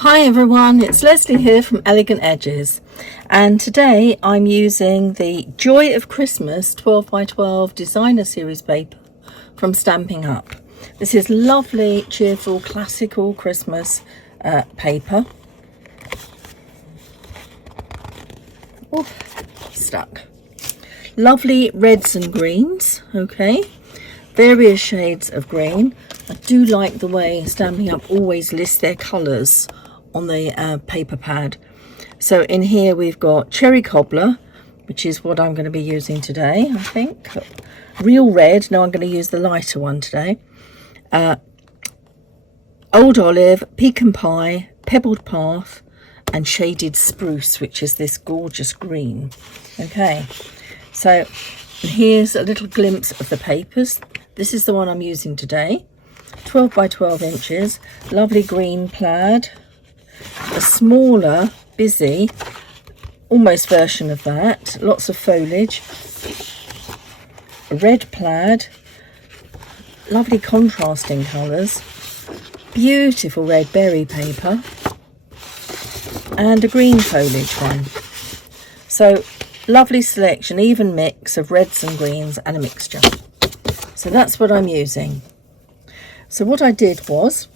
Hi everyone, it's Lesley here from Elegant Edges, and today I'm using the Joy of Christmas 12x12 designer series paper from Stampin'Up. This is lovely, cheerful, classical Christmas paper. Oof, stuck. Lovely reds and greens, okay, various shades of green. I do like the way Stampin'Up always lists their colours on the paper pad. So in here we've got cherry cobbler, which is what I'm going to be using today, I think. Real red. No, I'm going to use the lighter one today. Old olive, pecan pie, pebbled path, and shaded spruce, which is this gorgeous green. Okay, so here's a little glimpse of the papers. This is the one I'm using today. 12 by 12 inches, lovely green plaid. A smaller, busy, almost version of that, lots of foliage, a red plaid, lovely contrasting colours, beautiful red berry paper, and a green foliage one. So lovely selection, even mix of reds and greens and a mixture. So that's what I'm using. So what I did was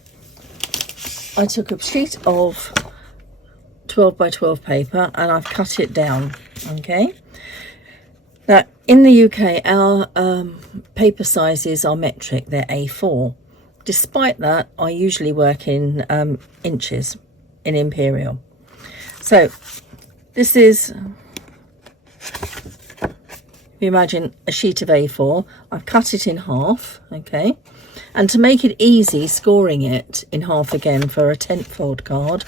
I took a sheet of 12 by 12 paper and I've cut it down. Okay, now in the UK our paper sizes are metric, they're A4. Despite that, I usually work in inches in imperial. So this is, if you imagine a sheet of A4, I've cut it in half. Okay, and to make it easy scoring it in half again for a 10th fold card,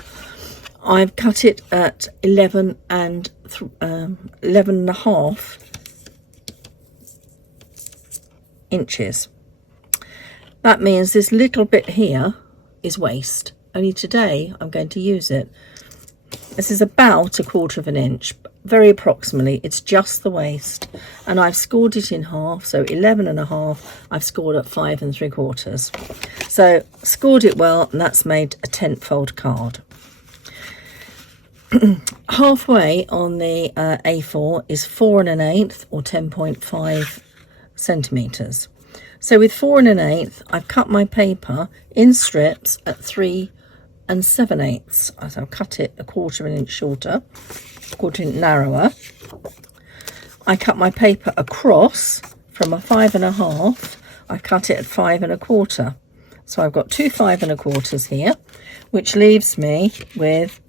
I've cut it at 11 and 11.5 inches. That means this little bit here is waste. Only today I'm going to use it. This is about 1/4 of an inch, very approximately. It's just the waist, and I've scored it in half, so 11.5. I've scored at 5 3/4. So scored it well, and that's made a 10th fold card. Halfway on the A4 is 4 1/8 or 10.5 centimeters. So with 4 1/8, I've cut my paper in strips at 3 7/8. So I'll cut it 1/4 of an inch shorter, 1/4 inch narrower. I cut my paper across from a 5 1/2. I cut it at 5 1/4. So I've got two 5 1/4s here, which leaves me with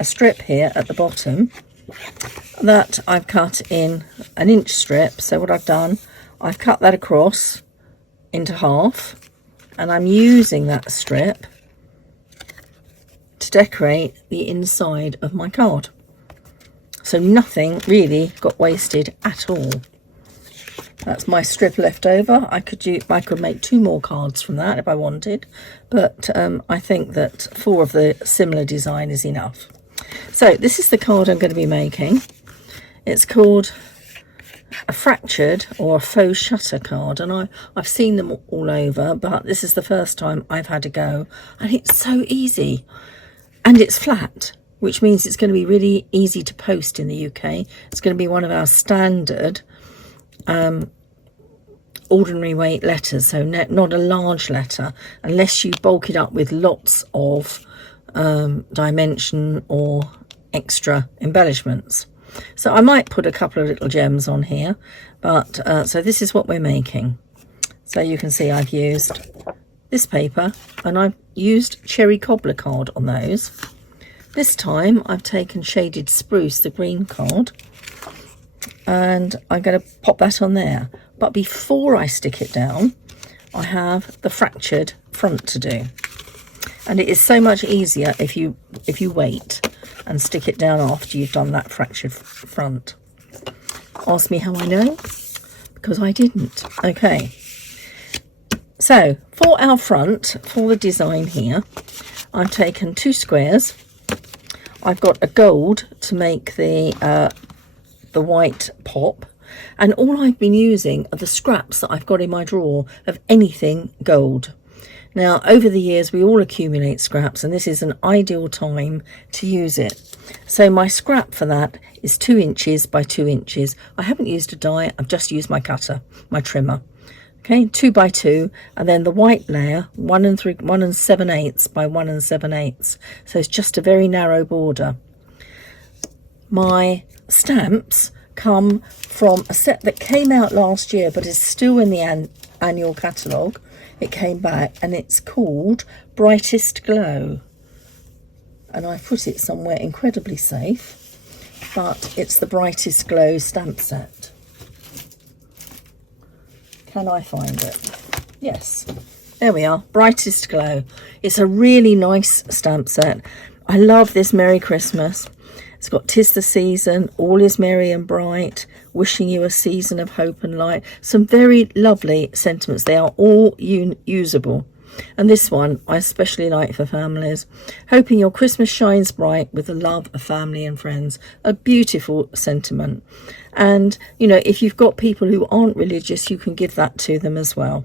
a strip here at the bottom that I've cut in an inch strip. So what I've done, I've cut that across into half, and I'm using that strip to decorate the inside of my card. So nothing really got wasted at all. That's my strip left over. I could make 2 more cards from that if I wanted, but I think that 4 of the similar design is enough. So this is the card I'm going to be making. It's called a fractured or a faux shutter card, and I've seen them all over, but this is the first time I've had a go, and it's so easy, and it's flat, which means it's going to be really easy to post in the UK. It's going to be one of our standard ordinary weight letters, so not a large letter, unless you bulk it up with lots of dimension or extra embellishments. So I might put a couple of little gems on here, but so this is what we're making. So you can see I've used this paper, and I've used cherry cobbler card on those. This time I've taken shaded spruce, the green card, and I'm going to pop that on there. But before I stick it down, I have the fractured front to do, and it is so much easier if you wait and stick it down after you've done that fractured front. Ask me how I know, because I didn't. Okay, so for our front, for the design here, I've taken 2 squares. I've got a gold to make the white pop, and all I've been using are the scraps that I've got in my drawer of anything gold. Now, over the years, we all accumulate scraps, and this is an ideal time to use it. So my scrap for that is 2 inches by 2 inches. I haven't used a die, I've just used my cutter, my trimmer. Okay, 2 by 2, and then the white layer, 1 and 7/8 by 1 and 7/8. So it's just a very narrow border. My stamps come from a set that came out last year, but is still in the annual catalogue. It came back, and it's called Brightest Glow. And I put it somewhere incredibly safe, but it's the Brightest Glow stamp set. Can I find it? Yes, there we are, Brightest Glow. It's a really nice stamp set. I love this Merry Christmas. It's got 'Tis the Season, All is Merry and Bright, Wishing you a season of hope and light. Some very lovely sentiments. They are all usable. And this one I especially like for families. Hoping your Christmas shines bright with the love of family and friends. A beautiful sentiment. And, you know, if you've got people who aren't religious, you can give that to them as well.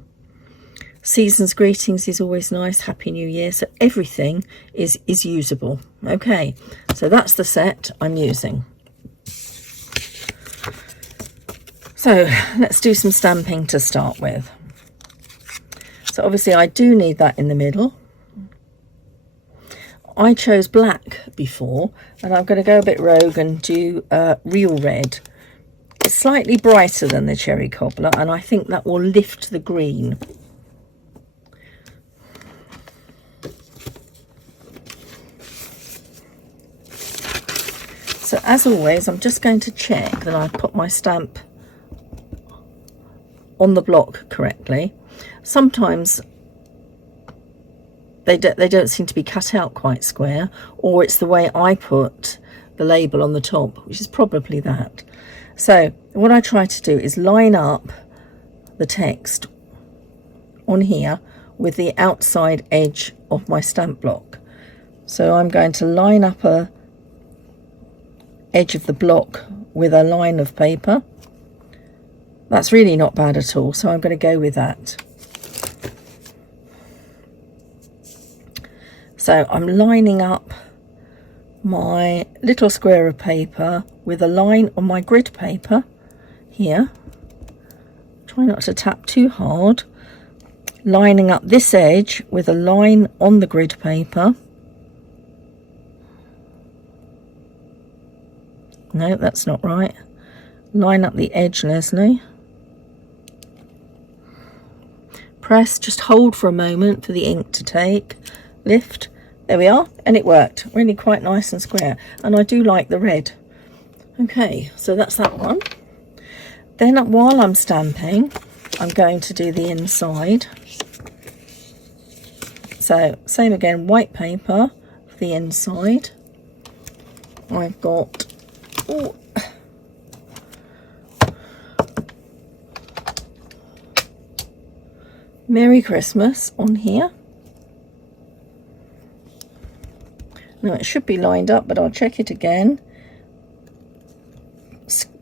Season's greetings is always nice. Happy New Year. So everything is usable. Okay, so that's the set I'm using. So let's do some stamping to start with. So obviously I do need that in the middle. I chose black before, and I'm going to go a bit rogue and do real red. It's slightly brighter than the cherry cobbler, and I think that will lift the green. So as always, I'm just going to check that I've put my stamp on the block correctly. Sometimes they don't seem to be cut out quite square, or it's the way I put the label on the top, which is probably that. So what I try to do is line up the text on here with the outside edge of my stamp block. So I'm going to line up a edge of the block with a line of paper. That's really not bad at all, so I'm going to go with that. So I'm lining up my little square of paper with a line on my grid paper here. Try not to tap too hard. Lining up this edge with a line on the grid paper. No, that's not right. Line up the edge, Lesley. Press, just hold for a moment for the ink to take. Lift. There we are, and it worked. Really quite nice and square. And I do like the red. Okay, so that's that one. Then while I'm stamping, I'm going to do the inside. So same again, white paper for the inside. I've got Merry Christmas on here. Now it should be lined up, but I'll check it again.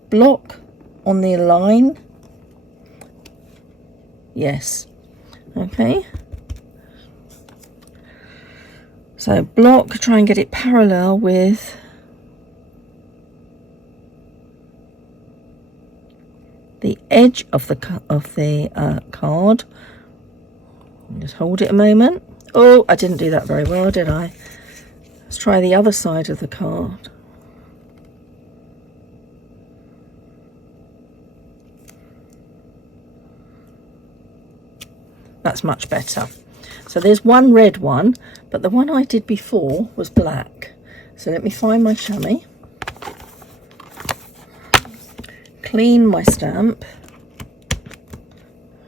Block on the line. Yes. Okay. So block, try and get it parallel with the edge of the card. Just hold it a moment. Oh, I didn't do that very well, did I? Let's try the other side of the card. That's much better. So there's one red one, but the one I did before was black. So let me find my chamois. Clean my stamp.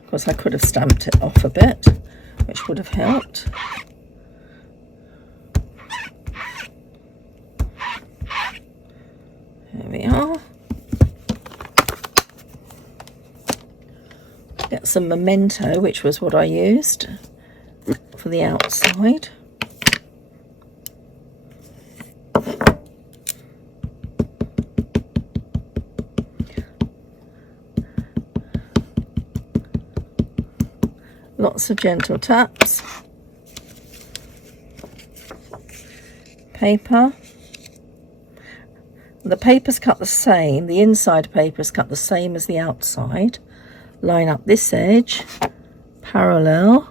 Of course, I could have stamped it off a bit, which would have helped. There we are. Get some memento, which was what I used for the outside. Lots of gentle taps. paper. The paper's cut the same, the inside paper is cut the same as the outside. Line up this edge, parallel.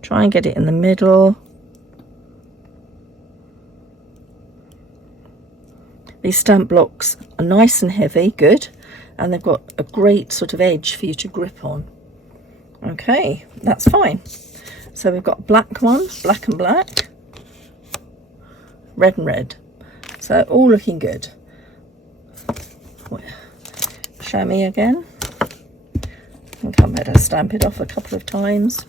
Try and get it in the middle. These stamp blocks are nice and heavy, good, and they've got a great sort of edge for you to grip on. Okay, that's fine. So we've got black one, black and black, red and red. So all looking good. Show me again. I think I better stamp it off a couple of times.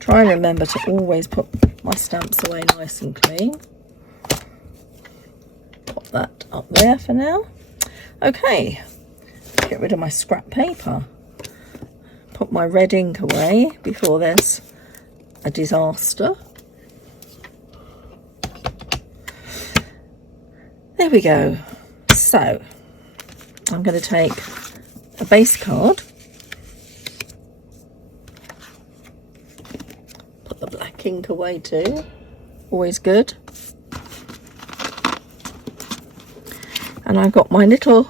Try and remember to always put my stamps away nice and clean. Pop that up there for now. Okay, get rid of my scrap paper. Put my red ink away before there's a disaster. There we go. So I'm going to take a base card. Put the black ink away too. Always good. And I've got my little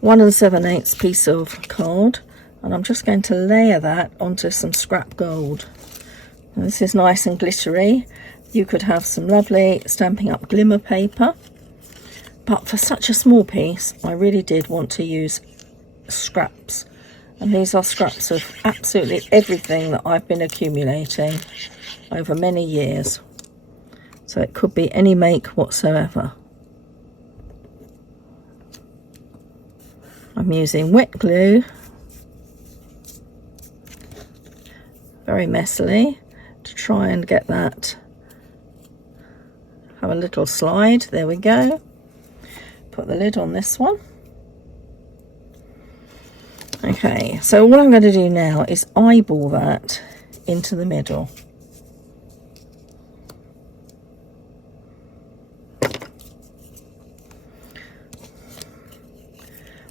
1 7/8 piece of card, and I'm just going to layer that onto some scrap gold. And this is nice and glittery. You could have some lovely Stampin' Up glimmer paper, but for such a small piece I really did want to use scraps, and these are scraps of absolutely everything that I've been accumulating over many years, so it could be any make whatsoever. I'm using wet glue, very messily, to try and get that, have a little slide. There we go. Put the lid on this one. Okay, so what I'm going to do now is eyeball that into the middle.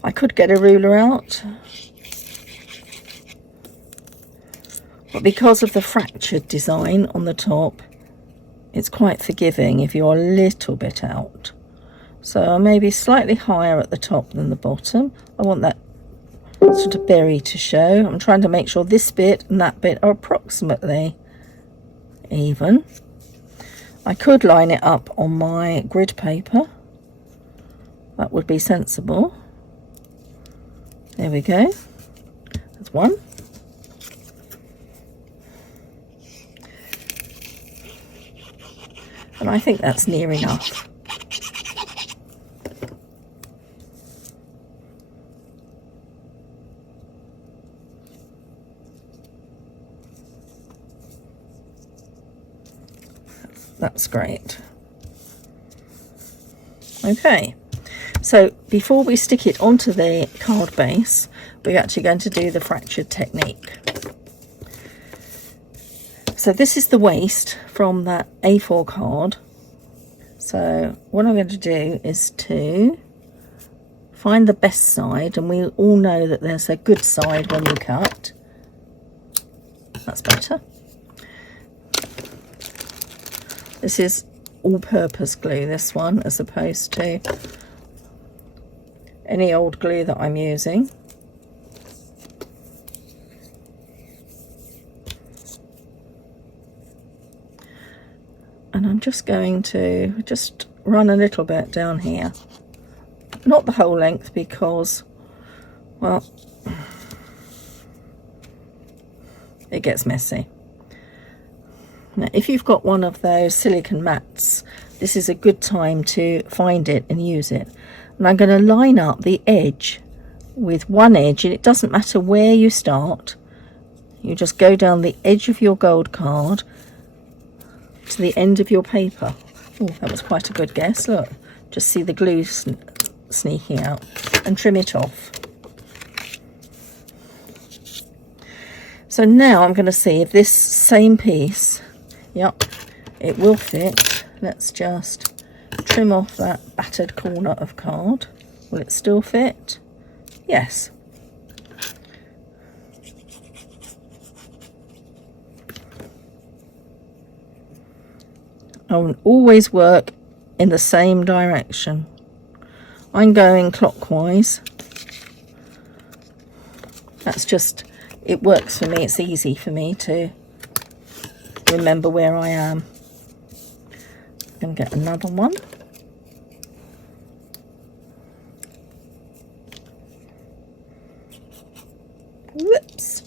I could get a ruler out, but because of the fractured design on the top, it's quite forgiving if you're a little bit out. So maybe slightly higher at the top than the bottom. I want that sort of berry to show. I'm trying to make sure this bit and that bit are approximately even. I could line it up on my grid paper. That would be sensible. There we go. That's one. And I think that's near enough. That's great. Okay. So before we stick it onto the card base, we're actually going to do the fractured technique. So this is the waste from that A4 card. So what I'm going to do is to find the best side, and we all know that there's a good side when you cut. That's better. This is all-purpose glue, this one, as opposed to any old glue that I'm using. And I'm just going to just run a little bit down here. Not the whole length because, well, it gets messy. Now, if you've got one of those silicone mats, this is a good time to find it and use it. And I'm going to line up the edge with one edge, and it doesn't matter where you start. You just go down the edge of your gold card to the end of your paper. Oh, that was quite a good guess. Look, just see the glue sneaking out, and trim it off. So now I'm going to see if this same piece, yep, it will fit. Let's just trim off that battered corner of card. Will it still fit? Yes. I'll always work in the same direction. I'm going clockwise. That's just, it works for me. It's easy for me to remember where I am. I'm going to get another one. Whoops.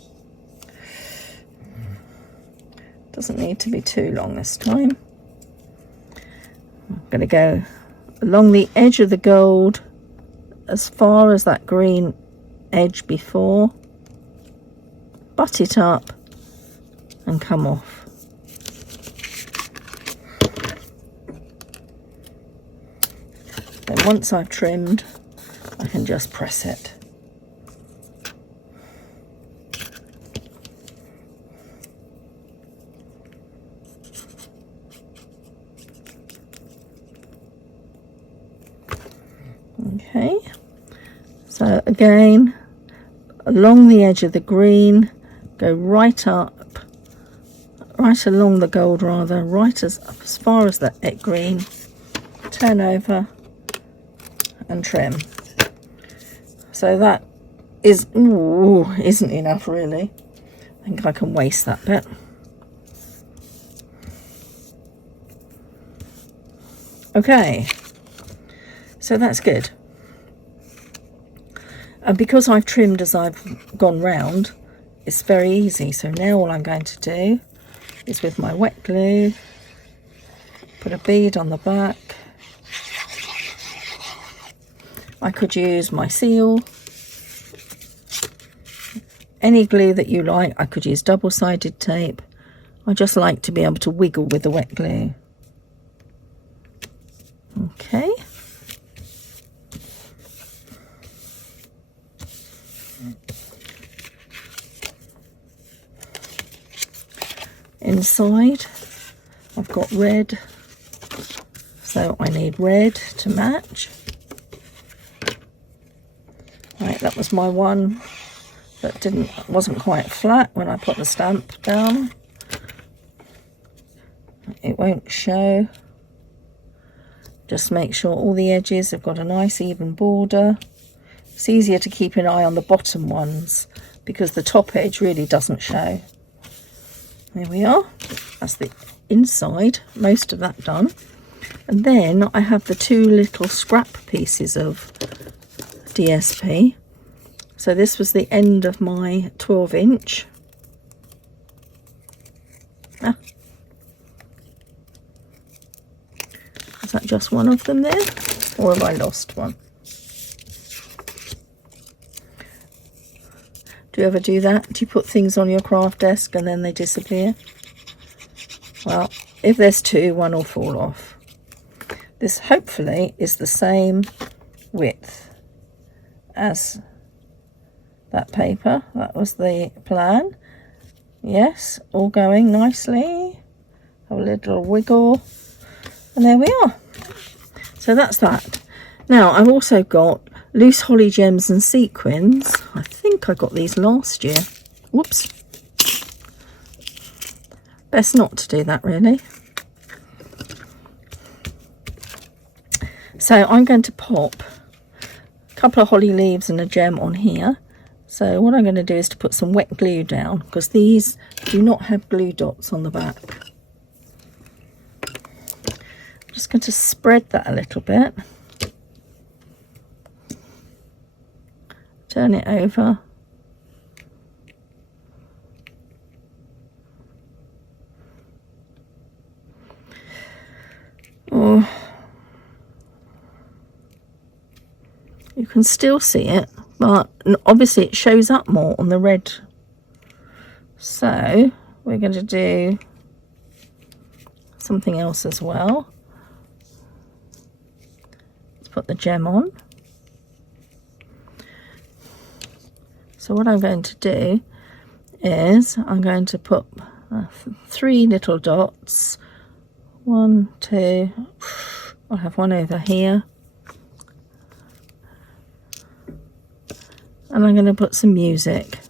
Doesn't need to be too long this time. I'm going to go along the edge of the gold as far as that green edge before, butt it up and come off. Then once I've trimmed, I can just press it. Okay, so again, along the edge of the green, go right up, right along the gold rather, right as far as that green, turn over and trim. So that is, ooh, isn't enough really. I think I can waste that bit. Okay, so that's good. And because I've trimmed as I've gone round, it's very easy. So now all I'm going to do is with my wet glue, put a bead on the back. I could use my seal, any glue that you like. I could use double-sided tape. I just like to be able to wiggle with the wet glue. Okay. Inside I've got red, so I need red to match. Right, that was my one that wasn't quite flat when I put the stamp down. It won't show. Just make sure all the edges have got a nice even border. It's easier to keep an eye on the bottom ones because the top edge really doesn't show. There we are. That's the inside, most of that done. And then I have the two little scrap pieces of DSP. So this was the end of my 12-inch. Is that just one of them there? Or have I lost one? Do you ever do that? Do you put things on your craft desk and then they disappear? Well, if there's two, one will fall off. This hopefully is the same width as that paper. That was the plan. Yes, all going nicely. Have a little wiggle. And there we are. So that's that. Now, I've also got loose holly gems and sequins. I think I got these last year. Whoops. Best not to do that, really. So I'm going to pop a couple of holly leaves and a gem on here. So what I'm going to do is to put some wet glue down, because these do not have glue dots on the back. I'm just going to spread that a little bit. Turn it over. Oh, you can still see it, but obviously it shows up more on the red. So we're going to do something else as well. Let's put the gem on. So what I'm going to do is I'm going to put 3 little dots. 1, 2, I'll have one over here. And I'm going to put some music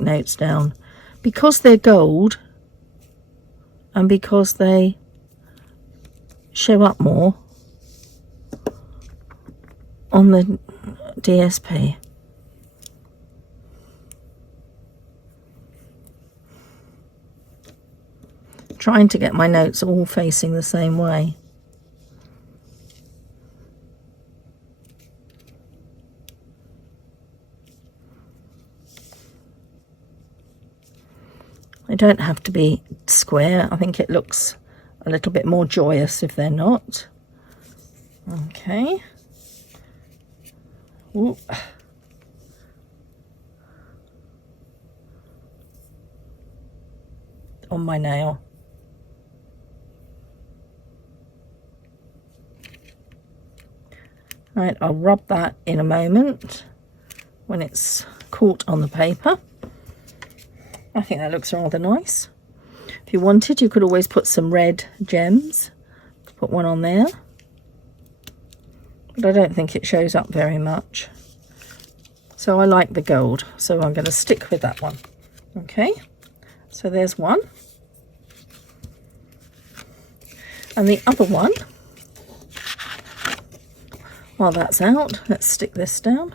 notes down. Because they're gold and because they show up more on the DSP. Trying to get my notes all facing the same way. They don't have to be square. I think it looks a little bit more joyous if they're not. Okay. Ooh. On my nail. Right, I'll rub that in a moment when it's caught on the paper. I think that looks rather nice. If you wanted, you could always put some red gems. Put one on there. But I don't think it shows up very much. So I like the gold, so I'm going to stick with that one. Okay, so there's one. And the other one, while that's out, let's stick this down.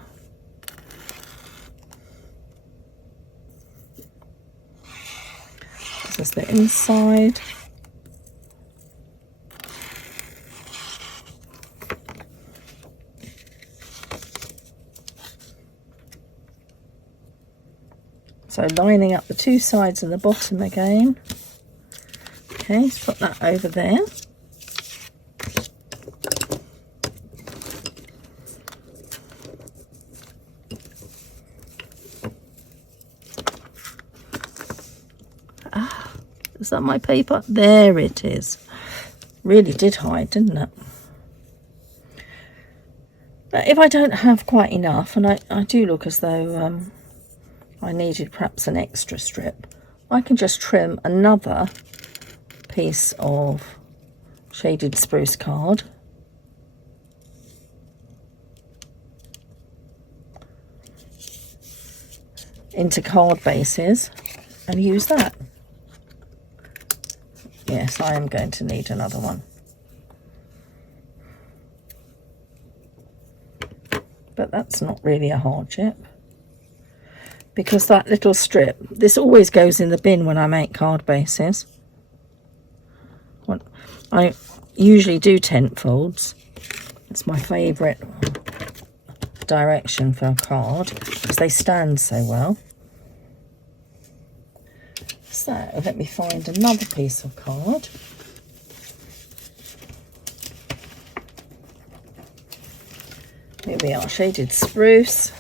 This is the inside. So lining up the two sides and the bottom again. Okay, let's put that over there. Is that my paper? There it is. Really did hide, didn't it? But if I don't have quite enough, and I do look as though I needed perhaps an extra strip, I can just trim another piece of shaded spruce card. Into card bases and use that. Yes, I am going to need another one. But that's not really a hardship, because that little strip, this always goes in the bin when I make card bases. I usually do tent folds. It's my favourite direction for a card because they stand so well. So let me find another piece of card. Here we are, shaded spruce.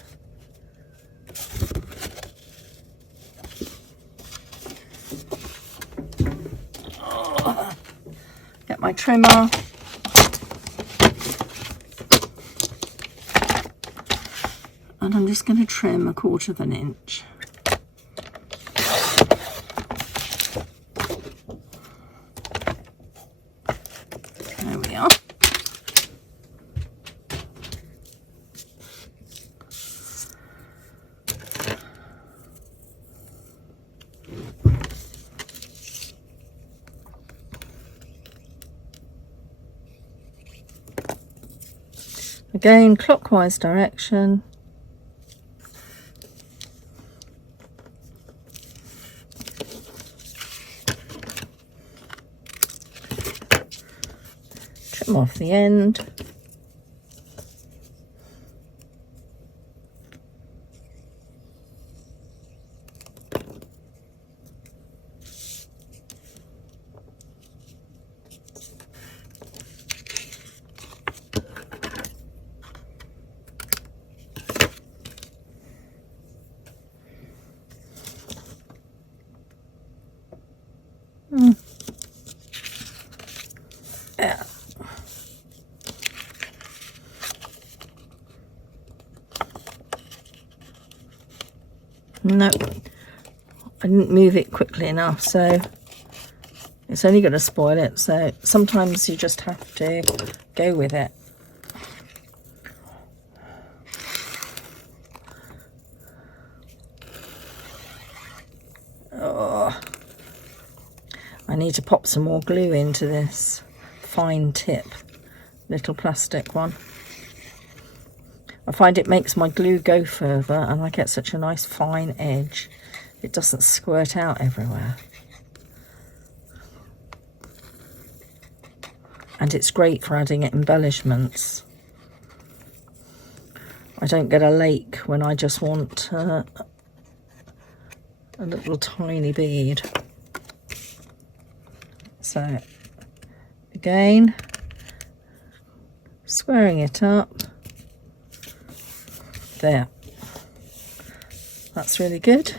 Oh, get my trimmer. And I'm just going to trim 1/4 inch. There we are. Again, clockwise direction. Trim off the end. Yeah. No, I didn't move it quickly enough, so it's only going to spoil it. So sometimes you just have to go with it. Oh, I need to pop some more glue into this fine tip, little plastic one. I find it makes my glue go further, and I get such a nice fine edge. It doesn't squirt out everywhere. And it's great for adding embellishments. I don't get a lake when I just want a little tiny bead. So again, squaring it up. There. That's really good.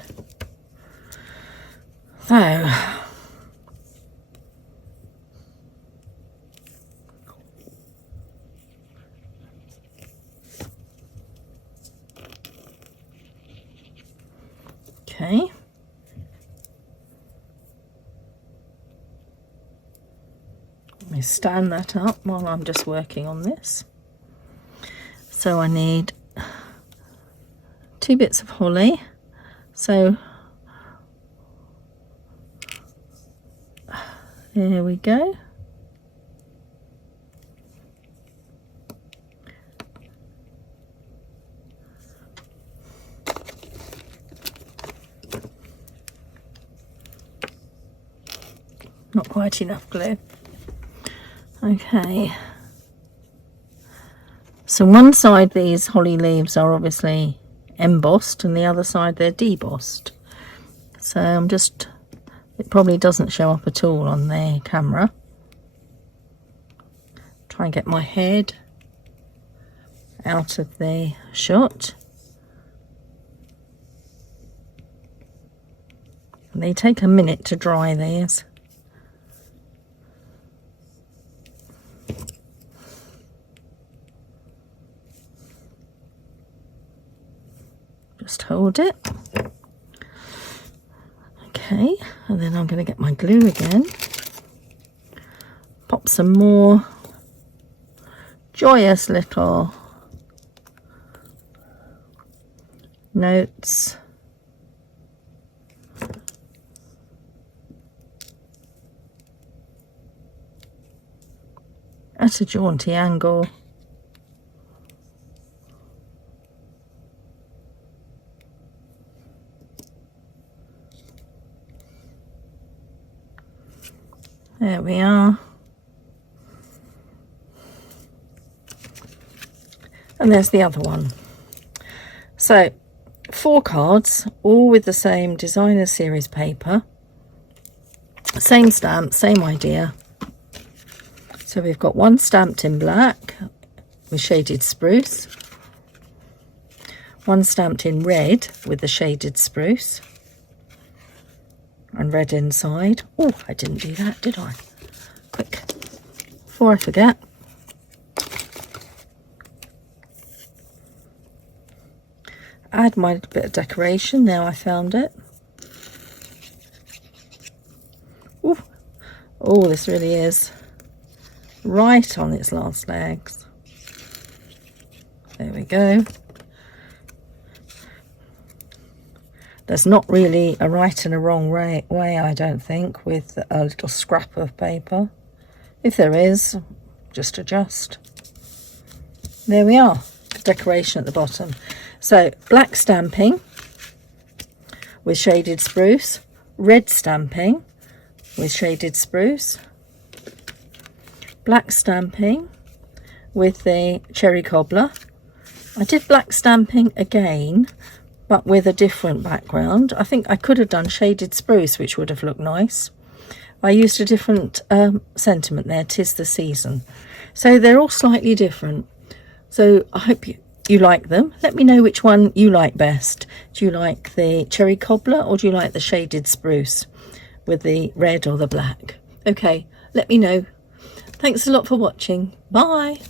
So okay. Let me stand that up while I'm just working on this. So I need 2 bits of holly. So there we go. Not quite enough glue. Okay. So one side these holly leaves are obviously embossed and the other side they're debossed. So I'm just, it probably doesn't show up at all on the camera. Try and get my head out of the shot. And they take a minute to dry these. Just hold it. Okay, and then I'm going to get my glue again. Pop some more joyous little notes. At a jaunty angle. There we are. And there's the other one. So 4 cards, all with the same designer series paper. Same stamp, same idea. So we've got one stamped in black with shaded spruce. One stamped in red with the shaded spruce. And red inside. Oh, I didn't do that, did I? Quick, before I forget. Add my bit of decoration, now I found it. Ooh. Oh, this really is right on its last legs. There we go. There's not really a right and a wrong way, I don't think, with a little scrap of paper. If there is, just adjust. There we are, decoration at the bottom. So black stamping with shaded spruce, red stamping with shaded spruce, black stamping with the cherry cobbler. I did black stamping again, but with a different background. I think I could have done shaded spruce, which would have looked nice. I used a different sentiment there, 'tis the season. So they're all slightly different. So I hope you like them. Let me know which one you like best. Do you like the cherry cobbler or do you like the shaded spruce with the red or the black? Okay, let me know. Thanks a lot for watching. Bye.